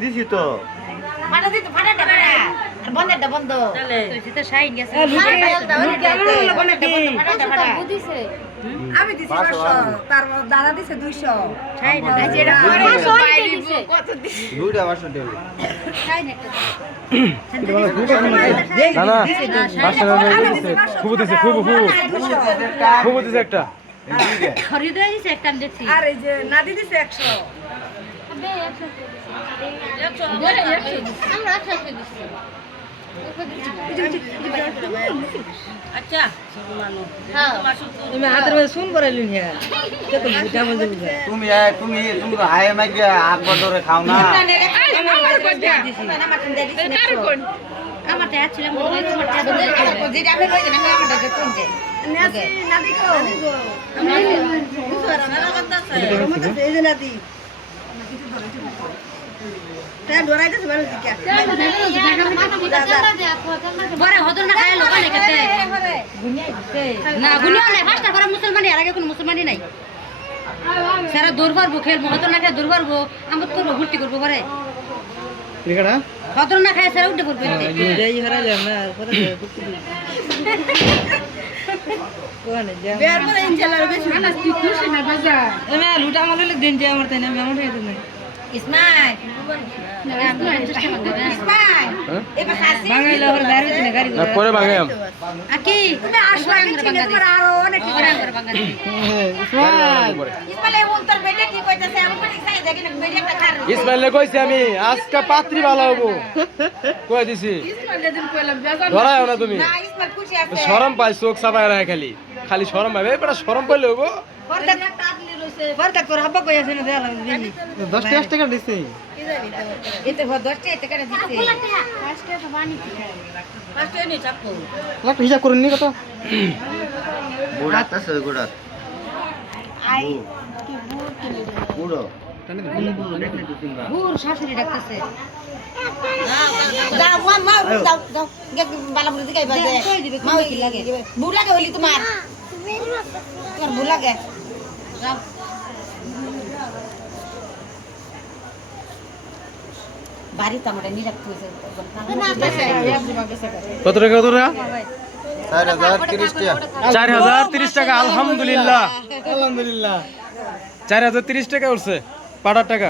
দিছি তো বন্ধটা বন্ধ তো শাইন গেছে আমি দিছি 500 তার দাদা দিছে 200 শাইন আছে এটা কত দিছি দুইটা 500 দেব শাইন একটা না খুব দিছে খুব দিছে একটা খরিদ দিছে একটা দেখছি আর এই যে নাদি দিছে 100 আবে 100 আমরা 100 দিছি আচ্ছা তুমি হাতের মধ্যে শুন করে লিন হ্যাঁ তো বুঝা বলতে তুমি তো হায় মাইকে আকবর ধরে খাও না আমার টাকা ছিল মনে তোমার টাকা দিলে যেটা আমি কই না আমার টাকা তুলছে নাসি নাদি কো আমরা বুঝরা না কথা আছে এই যে নাদি তে ডরাইতেছে বলে কি বড় হদর না খায় লোক না কেতে গুনিয়া দিতে না গুনিয়া নাই ফাস্টা করে মুসলমানি আর আগে কোন মুসলমানি নাই সারা দুর্বার বুখের হদর না খায় দুর্বার বো আমত করব ভর্তি করব পরে লিখাটা হদর না খায় সারা উঠে করবে এই হারা যায় না পরে ভর্তি কোনে যা বের করে ইনশাআল্লাহ বেশি না তুই খুশি না বাজা এমে লুটা মারলে দিন যে আমার তাই না আমি আমার হইতো না ইসমাইল ইসমাইল এবার হাসি বাঙাইলা ওর বাইরে দিনে গাড়ি করে পরে বাঙাইম আকি তুমি আসো আগে চিনে তোমার আরো অনেক করে বাঙালি ইসমাইল এই উত্তর বেটে কি কইতাছে আমি বলি সাই দেখি না বেটে একটা খার ইসমাইলে কইছি আমি আজকে পাত্রী ভালো হবো কই দিছি ইসমাইল দিন কইলাম বেজান ধরাও না তুমি না ইসমাইল খুশি আছে শরম পাই চোখ চাপায় রাখে খালি শরম পাবে এই বেটা শরম পাইলে হবো পর্দা একটা আদলি রইছে পরে তোর হাব্বা কই আছে না দেলা দিবি 10 টাকা দিছি কি জানি তো এতে 10 টাকা দিছে ফার্স্টে তো বানি ফার্স্টে নি চাপো লাখ হিসাব করুন নি কত বুড়াত আছে গুড়াত আই বুড়ো বুড় শাশুড়ি ডাকতেছে দাও মা দাও দাও বালা বুড়ি দিকে বাজে মা কি লাগে বুড় লাগে হইলি তোমার বুড় লাগে যাও বাড়ি তো আমরা নিরাপ কইছে কত টাকা 4030 টাকা 4030 টাকা আলহামদুলিল্লাহ 4030 টাকা উঠছে পাড়ার টাকা